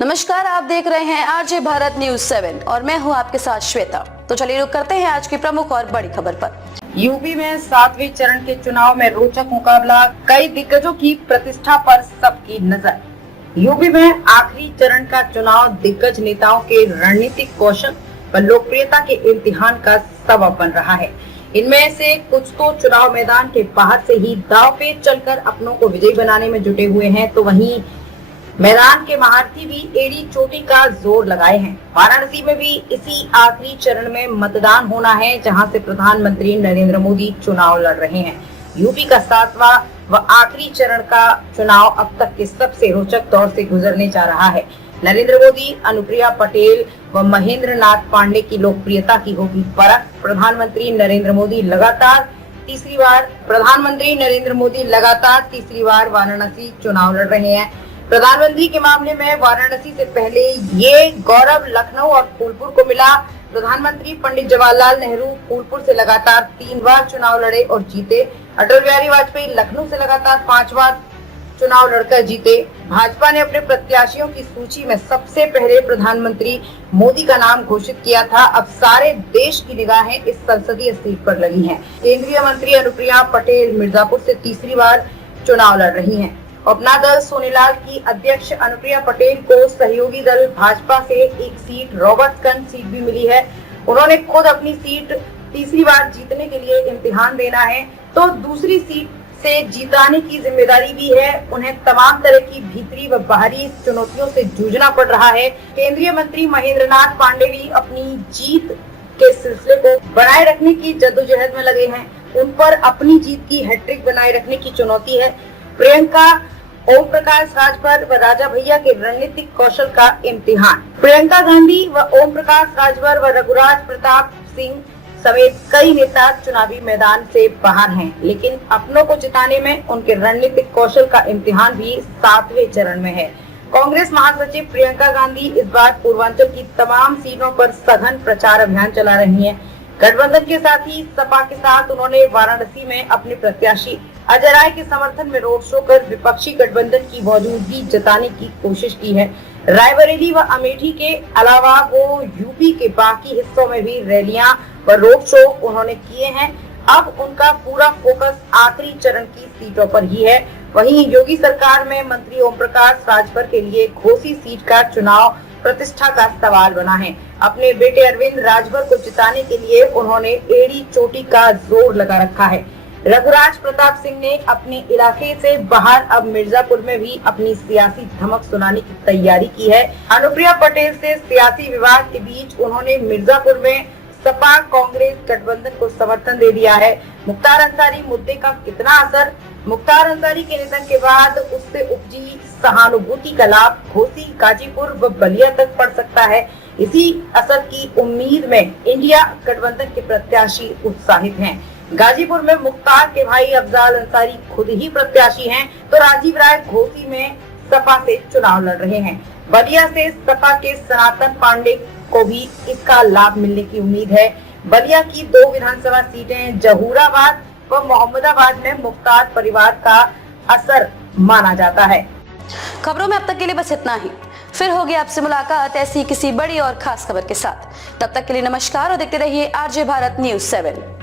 नमस्कार, आप देख रहे हैं आरजे भारत न्यूज 7 और मैं हूं आपके साथ श्वेता। तो चलिए रुक करते हैं आज की प्रमुख और बड़ी खबर पर। यूपी में 7वें चरण के चुनाव में रोचक मुकाबला, कई दिग्गजों की प्रतिष्ठा पर सबकी नजर। यूपी में आखिरी चरण का चुनाव दिग्गज नेताओं के रणनीतिक कौशल व लोकप्रियता के इम्तिहान का सबब बन रहा है। इनमें से कुछ तो चुनाव मैदान के बाहर से ही दांव पे चलकर अपनों को विजयी बनाने में जुटे हुए हैं, तो वहीं मैदान के महारथी भी एड़ी चोटी का जोर लगाए हैं। वाराणसी में भी इसी आखिरी चरण में मतदान होना है, जहां से प्रधानमंत्री नरेंद्र मोदी चुनाव लड़ रहे हैं। यूपी का 7वां व आखिरी चरण का चुनाव अब तक के सबसे रोचक दौर से गुजरने जा रहा है। नरेंद्र मोदी, अनुप्रिया पटेल व महेंद्र नाथ पांडे की लोकप्रियता की होगी परख। प्रधानमंत्री नरेंद्र मोदी लगातार तीसरी बार वाराणसी चुनाव लड़ रहे हैं। प्रधानमंत्री के मामले में वाराणसी से पहले ये गौरव लखनऊ और फूलपुर को मिला। प्रधानमंत्री पंडित जवाहरलाल नेहरू फूलपुर से लगातार 3 बार चुनाव लड़े और जीते। अटल बिहारी वाजपेयी लखनऊ से लगातार 5 बार चुनाव लड़कर जीते। भाजपा ने अपने प्रत्याशियों की सूची में सबसे पहले प्रधानमंत्री मोदी का नाम घोषित किया था। अब सारे देश की निगाहें इस संसदीय सीट पर लगी हैं। केंद्रीय मंत्री अनुप्रिया पटेल मिर्जापुर से तीसरी बार चुनाव लड़ रही हैं। अपना दल सोनीलाल की अध्यक्ष अनुप्रिया पटेल को सहयोगी दल भाजपा से एक सीट रॉबर्ट्सगंज सीट भी मिली है। उन्होंने खुद अपनी सीट तीसरी बार जीतने के लिए इम्तिहान देना है, तो दूसरी सीट से जीताने की जिम्मेदारी भी है। उन्हें तमाम तरह की भीतरी व बाहरी चुनौतियों से जूझना पड़ रहा है। केंद्रीय मंत्री महेंद्र नाथ पांडे भी अपनी जीत के सिलसिले को बनाए रखने की जद्दोजहद में लगे हैं। उन पर अपनी जीत की हैट्रिक बनाए रखने की चुनौती है। प्रियंका, ओम प्रकाश राजभर व राजा भैया के रणनीतिक कौशल का इम्तिहान। प्रियंका गांधी व ओम प्रकाश राजभर व रघुराज प्रताप सिंह समेत कई नेता चुनावी मैदान से बाहर हैं, लेकिन अपनों को जिताने में उनके रणनीतिक कौशल का इम्तिहान भी 7वें चरण में है। कांग्रेस महासचिव प्रियंका गांधी इस बार पूर्वांचल की तमाम सीटों पर सघन प्रचार अभियान चला रही हैं। गठबंधन के साथ ही सपा के साथ उन्होंने वाराणसी में अपने प्रत्याशी अजय राय के समर्थन में रोड शो कर विपक्षी गठबंधन की मौजूदगी जताने की कोशिश की है। रायबरेली व अमेठी के अलावा वो यूपी के बाकी हिस्सों में भी रैलियां व रोड शो उन्होंने किए हैं। अब उनका पूरा फोकस आखिरी चरण की सीटों पर ही है। वहीं योगी सरकार में मंत्री ओम प्रकाश राजभर के लिए घोसी सीट का चुनाव प्रतिष्ठा का सवाल बना है। अपने बेटे अरविंद राजभर को जिताने के लिए उन्होंने एड़ी चोटी का जोर लगा रखा है। रघुराज प्रताप सिंह ने अपने इलाके से बाहर अब मिर्जापुर में भी अपनी सियासी धमक सुनाने की तैयारी की है। अनुप्रिया पटेल से सियासी विवाद के बीच उन्होंने मिर्जापुर में सपा कांग्रेस गठबंधन को समर्थन दे दिया है। मुख्तार अंसारी मुद्दे का कितना असर? मुख्तार अंसारी के निधन के बाद उससे उपजी सहानुभूति का लाभ घोसी, गाजीपुर व बलिया तक पड़ सकता है। इसी असर की उम्मीद में इंडिया गठबंधन के प्रत्याशी उत्साहित हैं। गाजीपुर में मुख्तार के भाई अफजाल अंसारी खुद ही प्रत्याशी हैं, तो राजीव राय घोसी में सपा से चुनाव लड़ रहे हैं। बलिया से सपा के सनातन पांडे को भी इसका लाभ मिलने की उम्मीद है। बलिया की 2 विधानसभा सीटें जहूराबाद व मोहम्मदाबाद में मुख्तार परिवार का असर माना जाता है। खबरों में अब तक के लिए बस इतना ही। फिर होगी आपसे मुलाकात ऐसी किसी बड़ी और खास खबर के साथ। तब तक के लिए नमस्कार और देखते रहिए आरजे भारत न्यूज 7।